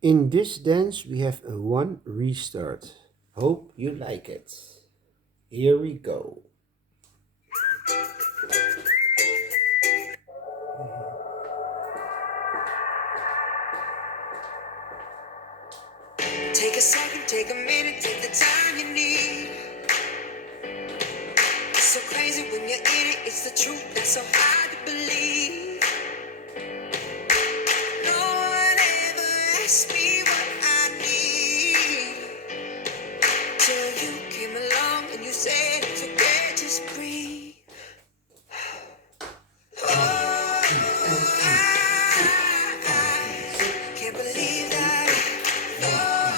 In this dance, we have a one restart. Hope you like it. Here we go. Take a second, take a minute, take the time you need. It's so crazy when you're in it, it's the truth that's so hard to believe. No one ever asked me what I need till you came along and you said it's okay, just breathe. Oh, I can't believe that. Oh,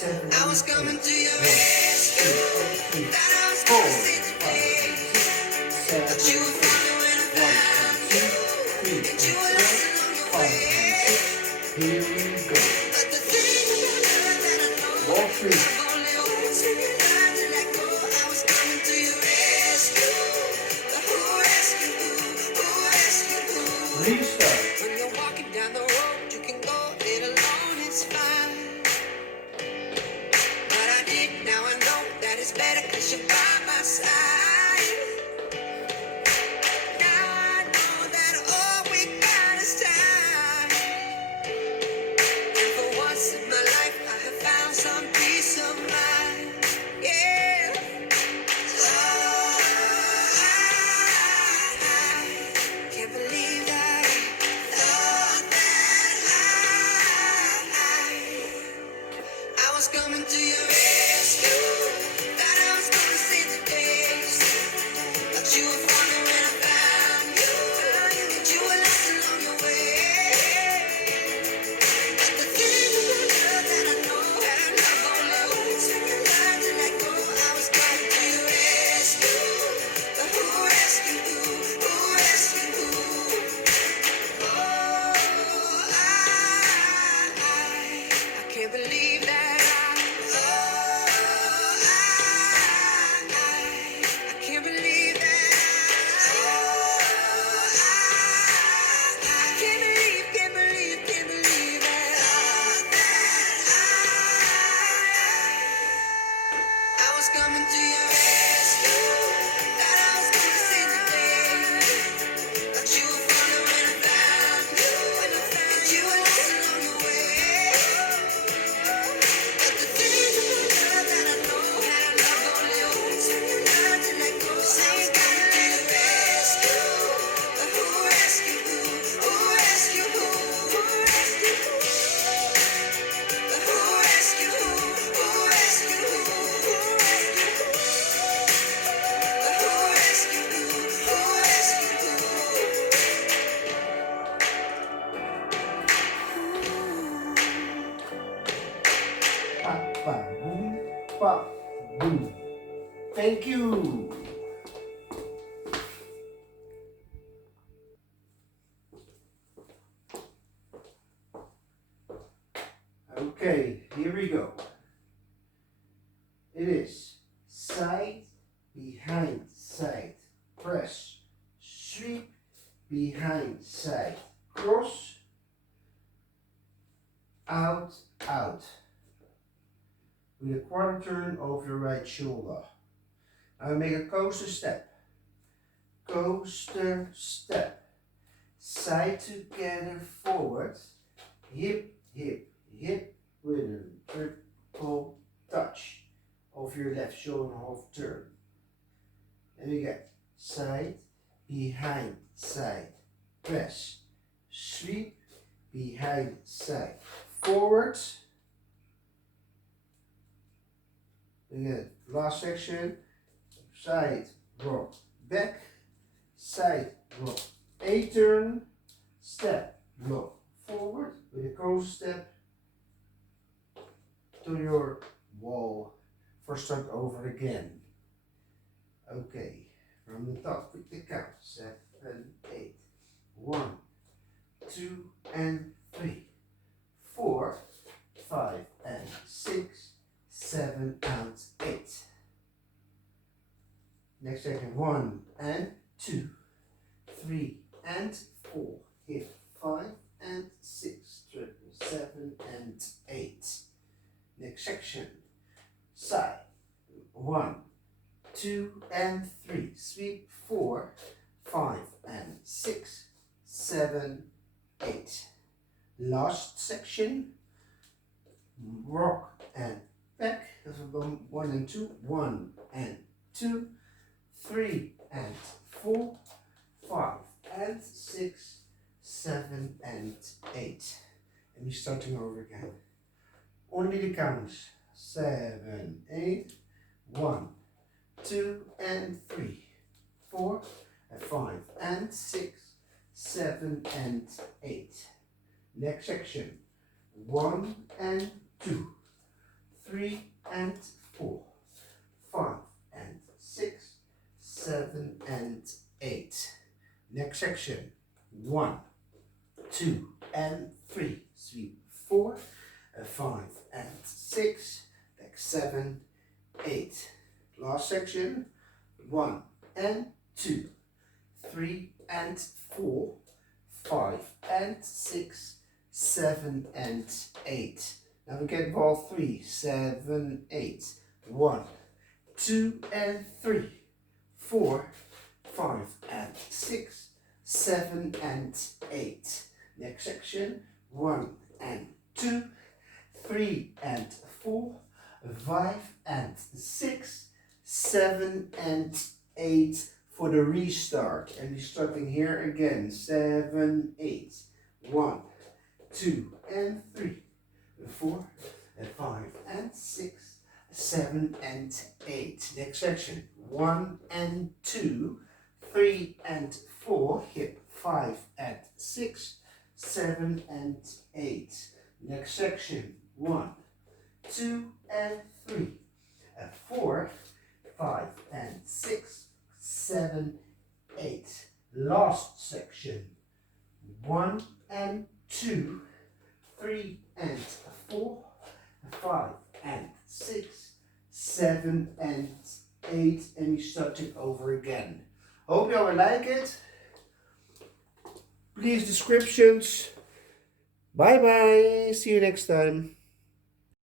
that I was coming to your rescue. That I was gonna save the day. But you were following when I found you. And you were lost along your way. Here we go. But the thing about love that I know, I've only always realized to let go. I was coming to your rescue. But who rescued who? Who rescued who? Restart. When you're walking down the road, you can go it alone, it's fine. But I did, now I know that it's better 'cause you're by my side. Now I know that all we got is time. And for once in my life, I have found some peace of mind. Yeah. Oh, I can't believe that. Thought that I was coming to your rescue. That I was gonna save the day. But you were falling when I found you. And you were lost along your way. But the thing about love that I know, that love only works when you learn to let go. I was coming to your rescue. But who rescued who? Who rescued who? Oh, I can't believe that. Oh, I can't believe that. Oh, I can't believe that. I was coming to your rescue. That I was gonna save the day. But you were falling when I found you. And you were lost along your way. But the thing about love that I know, that love only works when you learn to let go. So I was coming to your rescue. But who rescued who? Who rescued who? Who rescued who? But who rescued who? Who rescued who? Who rescued who? But who rescued who? Who rescued who? Pa, pa, boom, pa, boom. Thank you. Okay, here we go. It is side, behind, side, press, sweep, behind, side, cross, out, out. With a quarter turn over your right shoulder. Now make a coaster step. Coaster step. Side together forward. Hip, hip, hip with a triple touch of your left shoulder half turn. And you get side, behind, side, press, sweep, behind, side, forward. Again, last section, side, rock, back, side, rock, A turn, step, block, forward with a coast step to your wall for start over again. Okay, from the top with the count, 7, 8, 1, 2 and 3, 4, 5 and 6, 7 and 8. Next second, 1 and 2, 3 and 4, hit and 3. Sweep 4, 5 and 6, 7, 8. Last section. Rock and back. 1 and 2. 1 and 2. 3 and 4, 5 and 6, 7 and 8. And we're starting over again. Only the counts. 7, 8, 1, 2 and 3, 4 and 5 and 6, 7 and 8. Next section. 1 and 2, 3 and 4, 5 and 6, 7 and 8. Next section. 1, 2 and 3. Sweep 4, 5 and 6, back 7, 8. Last section. 1 and 2, 3 and 4, 5 and 6, 7 and 8. Now we get ball 3, 7, 8. 1, 2 and 3, 4, 5 and 6, 7 and 8. Next section. 1 and 2, 3 and 4, 5 and 6, 7 and 8 for the restart. And we're starting here again. 7, 8. 1, 2 and 3, 4 and 5 and 6, 7 and 8. Next section. 1 and 2, 3 and 4, hip 5 and 6, 7 and 8. Next section. 1, 2 and 3, 4, 5 and 6, 7, 8. Last section. 1 and 2, 3 and 4, 5 and 6, 7 and 8. And we start it over again. Hope y'all will like it. Please descriptions. Bye bye. See you next time.